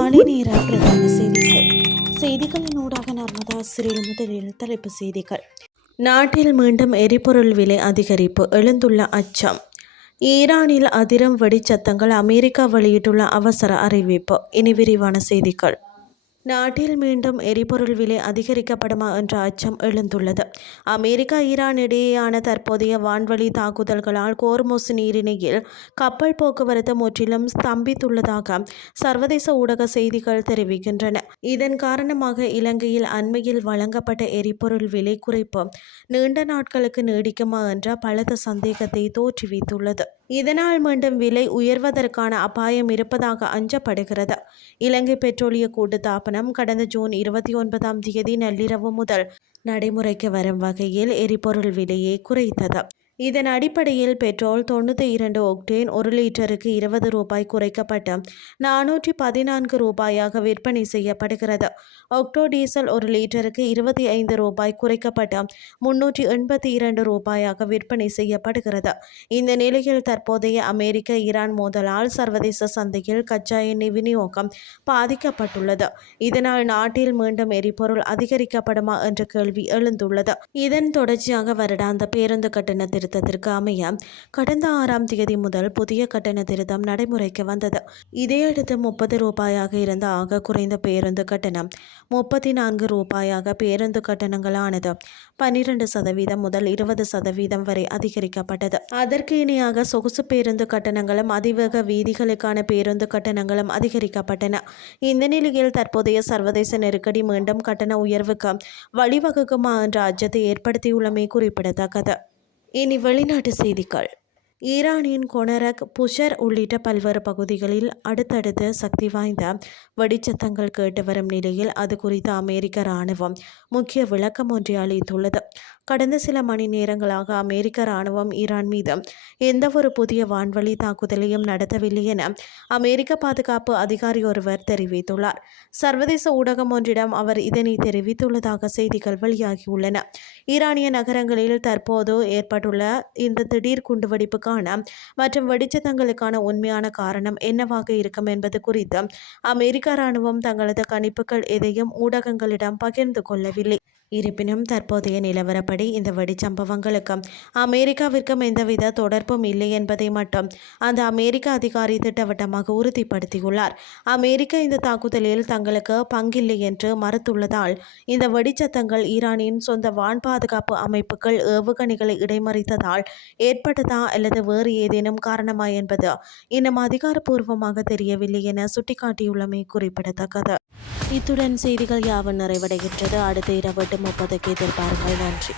காலை நேர பிரதான செய்திகளின் ஊடாக நர்மதா சிறில் முதலில் தலைப்பு செய்திகள். நாட்டில் மீண்டும் எரிபொருள் விலை அதிகரிப்பு, எழுந்துள்ள அச்சம். ஈரானில் அதிரும் வெடிச்சத்தங்கள், அமெரிக்கா வெளியிட்டுள்ள அவசர அறிவிப்பு. இனி விரிவான செய்திகள். நாட்டில் மீண்டும் எரிபொருள் விலை அதிகரிக்கப்படுமா என்ற அச்சம் எழுந்துள்ளது. அமெரிக்கா ஈரான் இடையேயான தற்போதைய வான்வழி தாக்குதல்களால் கோர்முஸ் நீரிணையில் கப்பல் போக்குவரத்து முற்றிலும் ஸ்தம்பித்துள்ளதாக சர்வதேச ஊடக செய்திகள் தெரிவிக்கின்றன. இதன் காரணமாக இலங்கையில் அண்மையில் வழங்கப்பட்ட எரிபொருள் விலை குறைப்பு நீண்ட நாட்களுக்கு நீடிக்குமா என்ற பலத்த சந்தேகத்தை தோற்றுவித்துள்ளது. இதனால் மீண்டும் விலை உயர்வதற்கான அபாயம் இருப்பதாக அஞ்சப்படுகிறது. இலங்கை பெட்ரோலிய கூட்டுத்தாபனம் கடந்த ஜூன் 29 நள்ளிரவு முதல் நடைமுறைக்கு வரும் வகையில் எரிபொருள் விலையை குறைத்தது. இதன் அடிப்படையில் பெட்ரோல் 92 ஒக்டேன் 1 லிட்டருக்கு 20 ரூபாய் குறைக்கப்பட்டு 414 ரூபாயாக விற்பனை செய்யப்படுகிறது. ஒக்டோ டீசல் 1 லிட்டருக்கு 25 ரூபாய் குறைக்கப்பட்டு 382 ரூபாயாக விற்பனை செய்யப்படுகிறது. இந்த நிலையில் தற்போதைய அமெரிக்க ஈரான் மோதலால் சர்வதேச சந்தையில் கச்சா எண்ணெய் விநியோகம் பாதிக்கப்பட்டுள்ளது. இதனால் நாட்டில் மீண்டும் எரிபொருள் அதிகரிக்கப்படுமா என்ற கேள்வி எழுந்துள்ளது. இதன் தொடர்ச்சியாக வருடாந்த பேருந்து கட்டண திருத்தத்திற்கு அமைய கடந்த 6ஆம் தேதி முதல் புதிய கட்டண திருத்தம் நடைமுறைக்கு வந்தது. இதையடுத்து 30 ரூபாயாக இருந்த ஆக குறைந்த பேருந்து கட்டணம் 34 ரூபாயாக பேருந்து கட்டணங்களானது 12% முதல் 20% வரை அதிகரிக்கப்பட்டது. அதற்கு இணையாக சொகுசு பேருந்து கட்டணங்களும் அதிவேக வீதிகளுக்கான பேருந்து கட்டணங்களும் அதிகரிக்கப்பட்டன. இந்த நிலையில் தற்போதைய சர்வதேச நெருக்கடி மீண்டும் கட்டண உயர்வுக்கு வழிவகுக்குமா என்ற அச்சத்தை ஏற்படுத்தியுள்ளமை குறிப்பிடத்தக்கது. இனி வெளிநாட்டு செய்திகள். ஈரானின் கொனரக், புஷர் உள்ளிட்ட பல்வேறு பகுதிகளில் அடுத்தடுத்து சக்தி வாய்ந்த வெடிச்சத்தங்கள் கேட்டு வரும் நிலையில் அது குறித்து அமெரிக்க இராணுவம் முக்கிய விளக்கம் ஒன்றை அளித்துள்ளது. கடந்த சில மணி நேரங்களாக அமெரிக்க இராணுவம் ஈரான் மீது எந்தவொரு புதிய வான்வழி தாக்குதலையும் நடத்தவில்லை என அமெரிக்க பாதுகாப்பு அதிகாரி ஒருவர் தெரிவித்துள்ளார். சர்வதேச ஊடகம் ஒன்றிடம் அவர் இதனை தெரிவித்துள்ளதாக செய்திகள் வெளியாகியுள்ளன. ஈரானிய நகரங்களில் தற்போது ஏற்பட்டுள்ள இந்த திடீர் குண்டுவெடிப்புக்கான மற்றும் வெடிச்சத்தங்களுக்கான உண்மையான காரணம் என்னவாக இருக்கும் என்பது குறித்து அமெரிக்க இராணுவம் தங்களது கணிப்புகள் எதையும் ஊடகங்களிடம் பகிர்ந்து கொள்ளவில்லை. இருப்பினும் தற்போதைய நிலவரப்படி இந்த வெடிச்சம்பவங்களுக்கும் அமெரிக்காவிற்கும் எந்தவித தொடர்பும் இல்லை என்பதை மட்டும் அந்த அமெரிக்க அதிகாரி திட்டவட்டமாக உறுதிப்படுத்தியுள்ளார். அமெரிக்கா இந்த தாக்குதலில் தங்களுக்கு பங்கில்லை என்று மறுத்துள்ளதால் இந்த வெடிச்சத்தங்கள் ஈரானின் சொந்த வான் பாதுகாப்பு அமைப்புகள் ஏவுகணைகளை இடைமறித்ததால் ஏற்பட்டதா அல்லது வேறு ஏதேனும் காரணமா என்பது இன்னும் அதிகாரப்பூர்வமாக தெரியவில்லை என சுட்டிக்காட்டியுள்ளமை குறிப்பிடத்தக்கது. இத்துடன் செய்திகள் யாவும் நிறைவடைகின்றது. அடுத்த இரவு 8:30 எதிர்பாருங்கள். நன்றி.